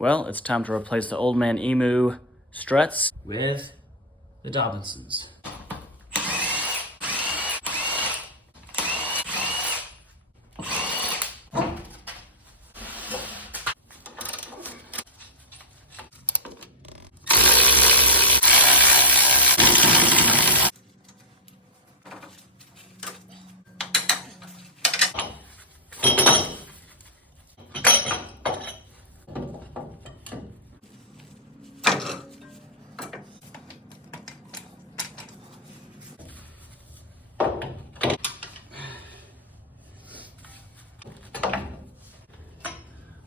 Well, it's time to replace the Old Man Emu struts with the Dobinsons.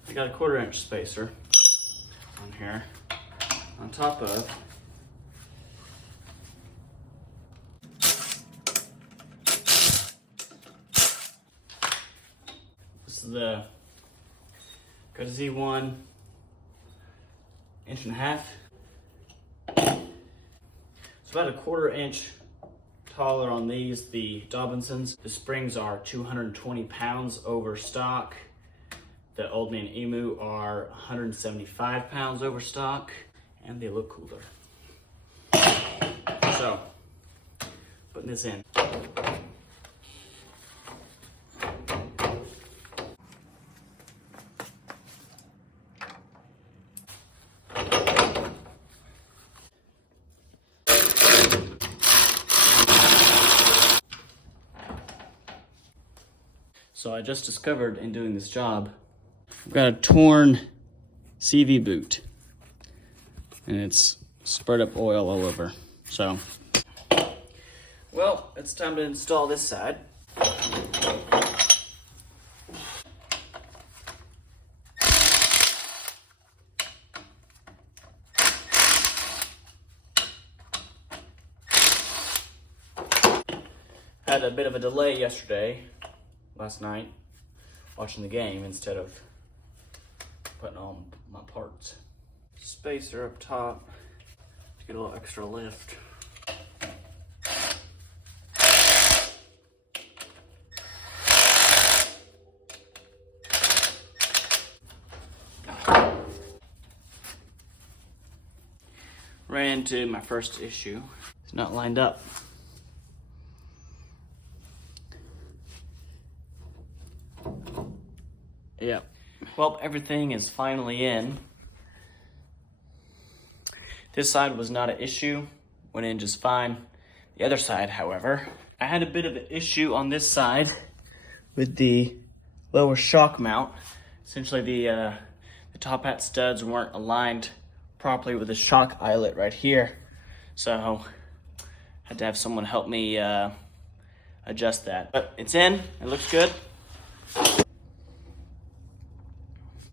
I got a 1/4-inch spacer on here, on top of this is the got a Z1 1.5 inch. It's about a 1/4 inch taller on these, the Dobinsons. The springs are 220 pounds over stock. The Old Man Emu are 175 pounds over stock, and they look cooler. So, putting this in. So I just discovered in doing this job, I've got a torn CV boot, and it's spread up oil all over. So, well, it's time to install this side. Had a bit of a delay last night, watching the game instead of putting on my parts. Spacer up top to get a little extra lift. Ran into my first issue. It's not lined up. Yep. Well, everything is finally in. This side was not an issue, went in just fine. The other side, however, I had a bit of an issue on this side with the lower shock mount. Essentially, the top hat studs weren't aligned properly with the shock eyelet right here. So, I had to have someone help me adjust that. But it's in, it looks good.